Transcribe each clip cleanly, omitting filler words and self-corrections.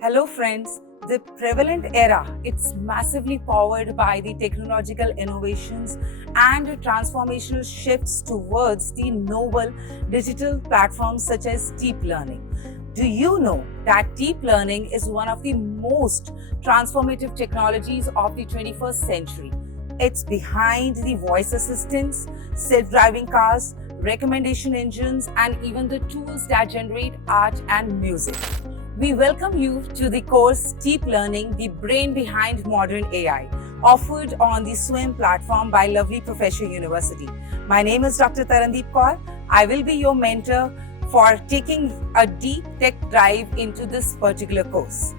Hello friends, the prevalent era, it's massively powered by the technological innovations and transformational shifts towards the novel digital platforms such as deep learning. Do you know that deep learning is one of the most transformative technologies of the 21st century? It's behind the voice assistants, self-driving cars, recommendation engines, and even the tools that generate art and music. We welcome you to the course Deep Learning, the brain behind modern AI, offered on the SWIM platform by Lovely Professor University. My name is Dr. Tarandeep Kaur. I will be your mentor for taking a deep tech dive into this particular course.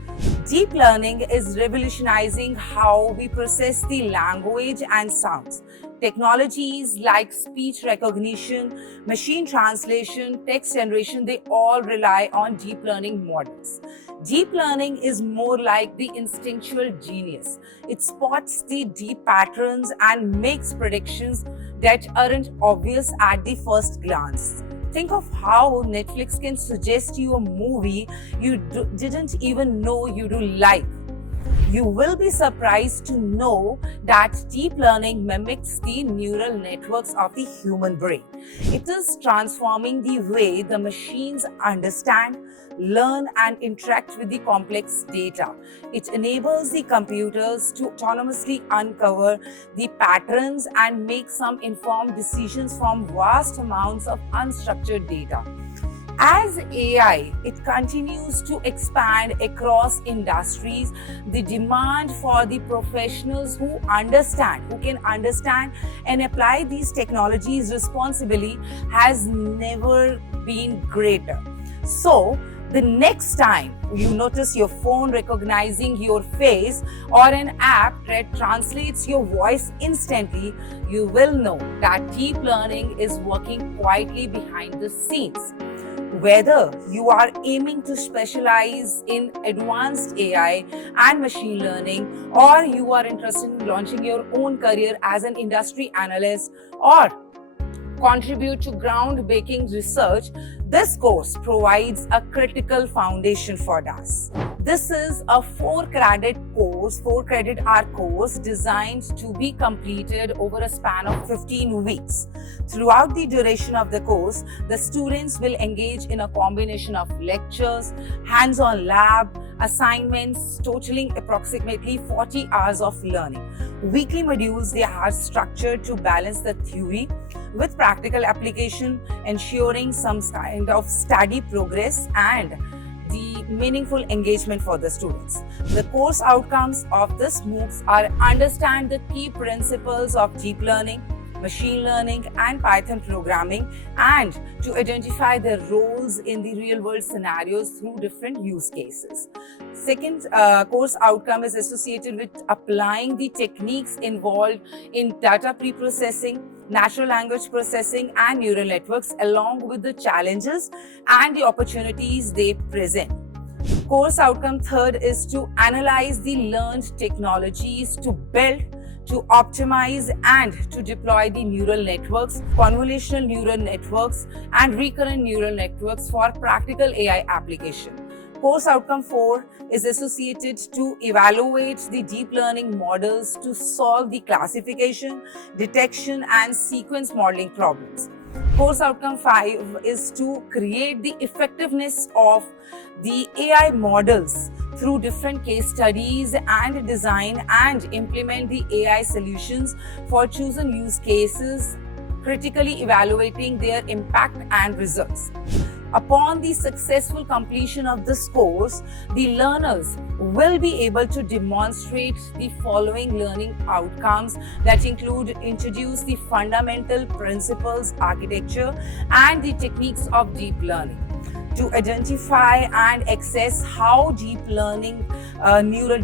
Deep learning is revolutionizing how we process the language and sounds. Technologies like speech recognition, machine translation, text generation, they all rely on deep learning models. Deep learning is more like the instinctual genius. It spots the deep patterns and makes predictions that aren't obvious at the first glance. Think of how Netflix can suggest you a movie you didn't even know you do like. You will be surprised to know that deep learning mimics the neural networks of the human brain. It is transforming the way the machines understand, learn, and interact with the complex data. It enables the computers to autonomously uncover the patterns and make some informed decisions from vast amounts of unstructured data. As AI, it continues to expand across industries. The demand for the professionals who can understand and apply these technologies responsibly has never been greater. So, the next time you notice your phone recognizing your face or an app that translates your voice instantly, you will know that deep learning is working quietly behind the scenes. Whether you are aiming to specialize in advanced AI and machine learning, or you are interested in launching your own career as an industry analyst, or contribute to groundbreaking research, this course provides a critical foundation for us. This is a 4 credit hour course designed to be completed over a span of 15 weeks. Throughout the duration of the course, the students will engage in a combination of lectures, hands-on lab, assignments, totaling approximately 40 hours of learning. Weekly modules, they are structured to balance the theory with practical application, ensuring some kind of steady progress and the meaningful engagement for the students. The course outcomes of this MOOCs are understand the key principles of deep learning, machine learning, and Python programming, and to identify their roles in the real-world scenarios through different use cases. Second course outcome is associated with applying the techniques involved in data preprocessing, natural language processing, and neural networks, along with the challenges and the opportunities they present. Course outcome third is to analyze the learned technologies to build, to optimize, and to deploy the neural networks, convolutional neural networks, and recurrent neural networks for practical AI application. Course outcome 4 is associated to evaluate the deep learning models to solve the classification, detection, and sequence modeling problems. Course outcome 5 is to create the effectiveness of the AI models through different case studies and design and implement the AI solutions for chosen use cases, critically evaluating their impact and results. Upon the successful completion of this course, the learners will be able to demonstrate the following learning outcomes that include introduce the fundamental principles, architecture, and the techniques of deep learning, to identify and access how deep neural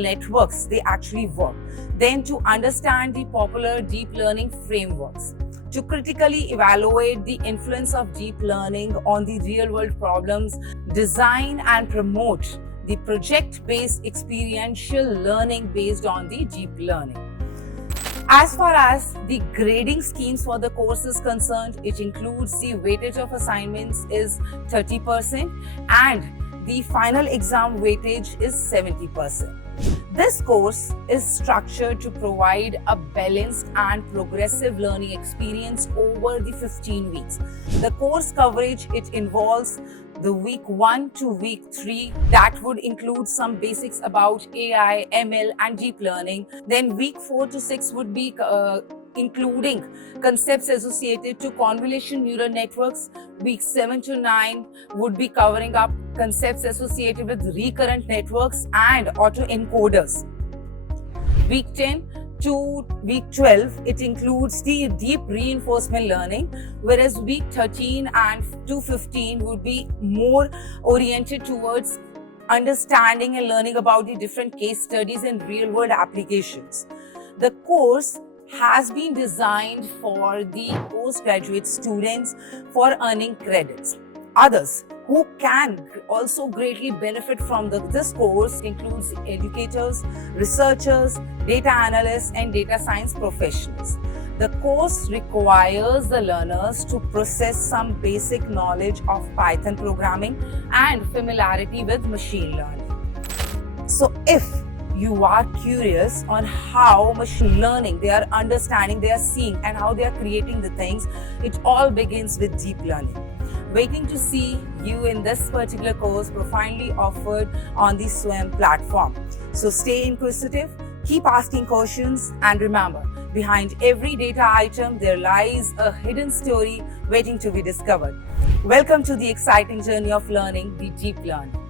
networks they actually work, then to understand the popular deep learning frameworks, to critically evaluate the influence of deep learning on the real-world problems, design and promote the project-based experiential learning based on the deep learning. As far as the grading schemes for the course is concerned, it includes the weightage of assignments is 30% and the final exam weightage is 70%. This course is structured to provide a balanced and progressive learning experience over the 15 weeks. The course coverage, it involves the week 1 to week 3, that would include some basics about AI, ML and deep learning. Then week 4 to 6 would be including concepts associated to convolution neural networks. Week 7 to 9 would be covering up concepts associated with recurrent networks and autoencoders. Week 10 to week 12, it includes the deep reinforcement learning, whereas week 13 and to 15 would be more oriented towards understanding and learning about the different case studies and real-world applications. The course has been designed for the postgraduate students for earning credits. Others who can also greatly benefit from this course includes educators, researchers, data analysts, and data science professionals. The course requires the learners to possess some basic knowledge of Python programming and familiarity with machine learning. So if you are curious on how machine learning, they are understanding, they are seeing, and how they are creating the things, it all begins with deep learning. Waiting to see you in this particular course profoundly offered on the SWAYAM platform. So stay inquisitive, keep asking questions, and remember, behind every data item, there lies a hidden story waiting to be discovered. Welcome to the exciting journey of learning, the deep learning.